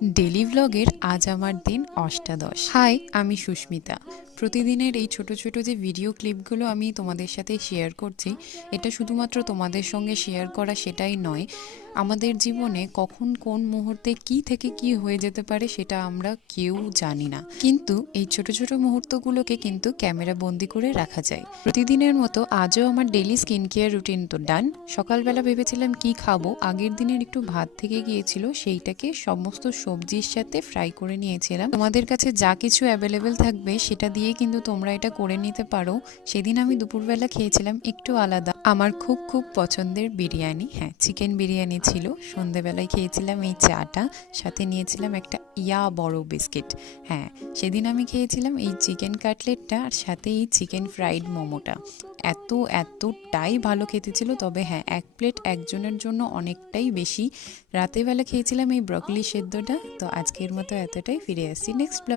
Daily ভ্লগের আজ আমার দিন অষ্টাদশ। হাই, আমি সুস্মিতা। প্রতিদিনের এই ছোট ছোট যে ভিডিও ক্লিপগুলো আমি তোমাদের সাথে শেয়ার করছি, এটা শুধুমাত্র তোমাদের সঙ্গে শেয়ার করা সেটাই নয়, আমাদের জীবনে কখন কোন মুহূর্তে কি থেকে কি হয়ে যেতে পারে সেটা আমরা কেউ জানি না, কিন্তু এই ছোট ছোট মুহূর্তগুলোকে কিন্তু ক্যামেরা বন্দি করে রাখা যায়। প্রতিদিনের মতো আজও আমার ডেলি স্কিন কেয়ার রুটিন তো ডান। সকালবেলা ভেবেছিলাম কি খাবো, আগের দিনের একটু ভাত থেকে গিয়েছিল, সেইটাকে সমস্ত সবজির সাথে ফ্রাই করে নিয়েছিলাম। তোমাদের কাছে যা কিছু অ্যাভেলেবেল থাকবে সেটা দিয়ে কিন্তু তোমরা এটা করে নিতে পারো। সেদিন আমি দুপুরবেলা খেয়েছিলাম একটু আলাদা, আমার খুব খুব পছন্দের বিরিয়ানি, হ্যাঁ চিকেন বিরিয়ানি ছিল। সন্ধেবেলায় খেয়েছিলাম এই চাটা, সাথে নিয়েছিলাম একটা বড় বিস্কিট। হ্যাঁ, সেদিন আমি খেয়েছিলাম এই চিকেন কাটলেটটা আর সাথে এই চিকেন ফ্রাইড মোমোটা। এতটাই ভালো খেতে ছিল। তবে হ্যাঁ, এক প্লেট একজনের জন্য অনেকটাই বেশি। রাতের বেলা খেয়েছিলাম এই ব্রকলি সেদ্ধটা। তো আজকের মতো এতটাই, ফিরে আসছি নেক্সট ব্লগ।